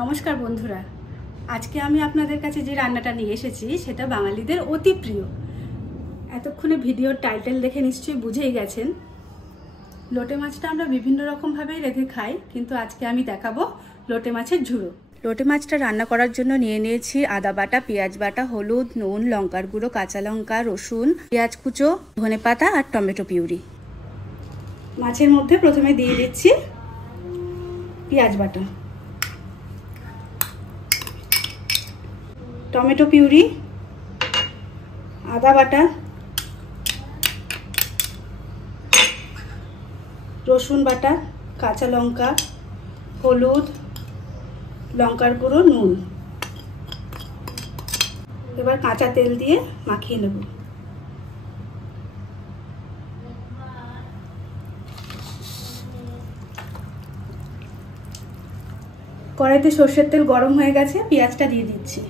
নমস্কার বন্ধুরা, আজকে আমি আপনাদের কাছে যে রান্নাটা নিয়ে এসেছি সেটা বাঙালিদের অতি প্রিয়। এতক্ষণে ভিডিওর টাইটেল দেখে নিশ্চয়ই বুঝেই গেছেন। লোটে মাছটা আমরা বিভিন্ন রকমভাবেই রেঁধে খাই, কিন্তু আজকে আমি দেখাবো লোটে মাছের ঝুড়ো। লোটে মাছটা রান্না করার জন্য নিয়ে নিয়েছি আদা বাটা, পেঁয়াজ বাটা, হলুদ, নুন, লঙ্কার গুঁড়ো, কাঁচা লঙ্কা, রসুন, পেঁয়াজ কুচো, ধনেপাতা আর টমেটো পিউরি। মাছের মধ্যে প্রথমে দিয়ে দিচ্ছি পেঁয়াজ বাটা, টমেটো পিউরি, আদা বাটা, রসুন বাটা, কাঁচা লঙ্কা, হলুদ, লঙ্কার গুঁড়ো, নুন। এবার কাঁচা তেল দিয়ে মাখিয়ে নেব। কড়াইতে সর্ষের তেল গরম হয়ে গেছে, পেঁয়াজটা দিয়ে দিচ্ছি।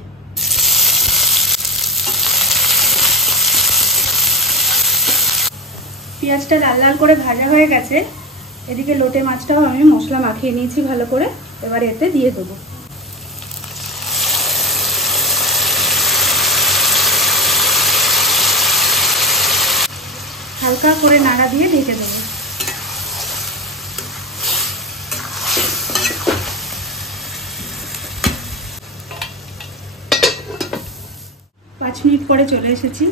পেঁয়াজটা লাল লাল করে ভাজা হয়ে গেছে। এদিকে লোটে মাছটাও আমি মশলা মাখিয়ে নিয়েছি ভালো করে, এবার এতে দিয়ে দেবো। হালকা করে নাড়া দিয়ে ঢেকে দেবো। পাঁচ মিনিট পরে চলে এসেছি।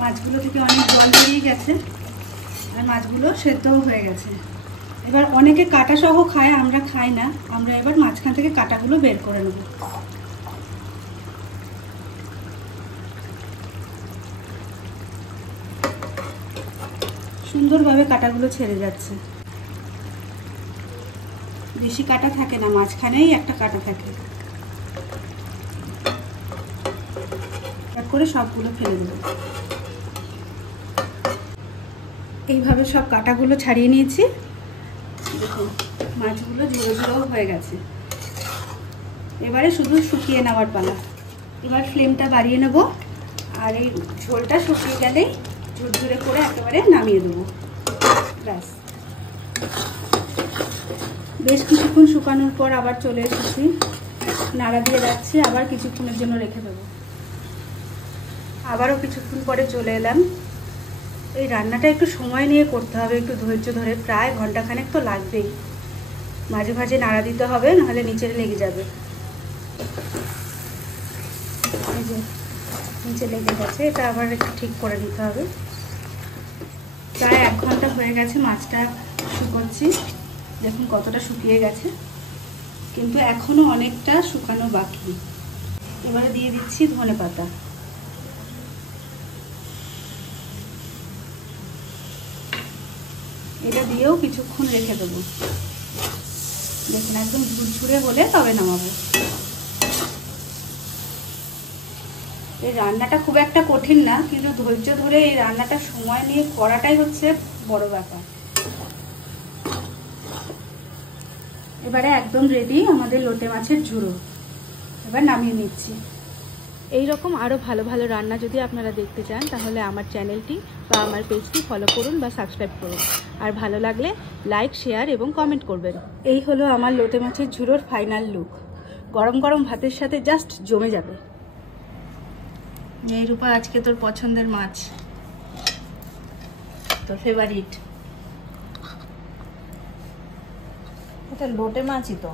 মাছগুলো থেকে অনেক জল বেরিয়ে গেছে আর মাছগুলো সেদ্ধও হয়ে গেছে। এবার অনেকে কাটা সহ খায়, আমরা খাই না। আমরা এবার মাঝখান থেকে কাটাগুলো বের করে নেব। সুন্দরভাবে কাটাগুলো ছেড়ে যাচ্ছে। বেশি কাটা থাকে না, মাঝখানেই একটা কাটা থাকে। করে সবগুলো ফেলে দেবো। এইভাবে সব কাটাগুলো ছাড়িয়ে নিয়েছি। দেখুন মাছগুলো ঝুড়ো ঝুড়ো হয়ে গেছে। এবারে শুধু শুকিয়ে নেওয়ার পালা। এবার ফ্লেমটা বাড়িয়ে নেব আর এই ঝোলটা শুকিয়ে গেলেই ঝুরঝুরে করে একেবারে নামিয়ে দেবো। ব্যাস, বেশ কিছুক্ষণ শুকানোর পর আবার চলে এসেছি। নাড়া দিয়ে যাচ্ছি, আবার কিছুক্ষণের জন্য রেখে দেবো। আবারও কিছুক্ষণ পরে চলে এলাম। এই রান্নাটা একটু সময় নিয়ে করতে হবে, একটু ধৈর্য ধরে, প্রায় ঘন্টাখানেক তো লাগবেই। মাঝে মাঝে নাড়া দিতে হবে, নাহলে নিচে লেগে যাবে। এই যে নিচে লেগে গেছে, এটা আবার একটু ঠিক করে নিতে হবে। প্রায় 1 ঘন্টা হয়ে গেছে মাছটা শুকোচ্ছি। দেখুন কতটা শুকিয়ে গেছে, কিন্তু এখনো অনেকটা শুকানো বাকি। এবারে দিয়ে দিচ্ছি ধনেপাতা। এটা দিয়েও কিছুক্ষণ রেখে দেবো। দেখুন একদম ঝুরঝুরে হলে তবে নামাবো। এই রান্নাটা খুব একটা কঠিন না, কিন্তু ধৈর্য ধরে এই রান্নাটা সময় নিয়ে করাটাই হচ্ছে বড় ব্যাপার। এবারে একদম রেডি আমাদের লোটে মাছের ঝুড়ো। এবার নামিয়ে নিচ্ছি। এই রকম আরও ভালো ভালো রান্না যদি আপনারা দেখতে চান, তাহলে আমার চ্যানেলটি বা আমার পেজটি ফলো করুন বা সাবস্ক্রাইব করুন। আর ভালো লাগলে লাইক, শেয়ার এবং কমেন্ট করবেন। এই হলো আমার লোটে মাছের ঝুড়োর ফাইনাল লুক। গরম গরম ভাতের সাথে জাস্ট জমে যাবে। এই রূপা, আজকে তোর পছন্দের মাছ, তোর ফেভারিট। এটা লোটে মাছই তো।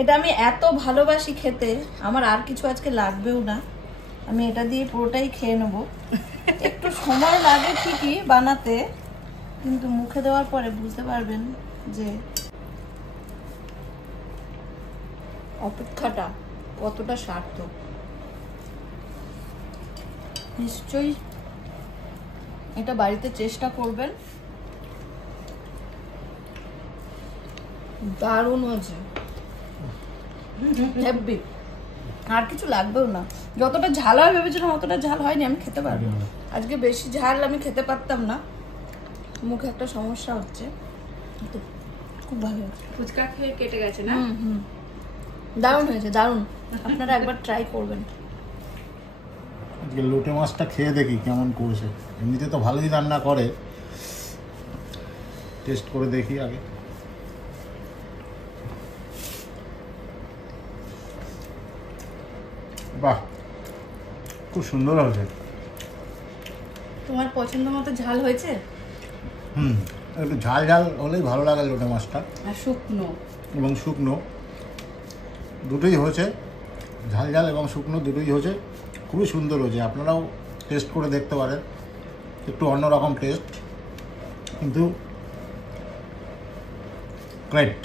এটা আমি এত ভালোবাসি খেতে, আমার আর কিছু আজকে লাগবেও না। আমি এটা দিয়ে পুরোটাই খেয়ে নেব। একটু সময় লাগে ঠিকই বানাতে, কিন্তু মুখে দেওয়ার পরে বুঝতে পারবেন যে অপেক্ষাটা কতটা সার্থক। নিশ্চয়ই এটা বাড়িতে চেষ্টা করবেন। দারুণ হয়েছে, হেব্বি। আর কিছু লাগবেও না। যতটা ঝাল হয় ভেবেছিলাম অতটা ঝাল হয়নি, আমি খেতে পারবো। আজকে বেশি ঝাল আমি খেতে পারতাম না, মুখে একটা সমস্যা হচ্ছে। খুব ভালো, ফুচকা খেয়ে কেটে গেছে না? দারুণ হয়েছে, দারুণ। আপনারা একবার ট্রাই করবেন। আজকে লোটে মাছটা খেয়ে দেখি কেমন করেছে। এমনিতে তো ভালোই রান্না করে, টেস্ট করে দেখি আগে। বাহ, খুব সুন্দর হয়েছে। তোমার পছন্দ মতো ঝাল হয়েছে? একটু ঝাল ঝাল হলেই ভালো লাগে লোটে মাছটা, আর শুকনো এবং শুকনো দুটোই হয়েছে, ঝাল ঝাল এবং শুকনো দুটোই হয়েছে, খুবই সুন্দর হয়েছে। আপনারাও টেস্ট করে দেখতে পারেন, একটু অন্যরকম টেস্ট, কিন্তু গ্রেট।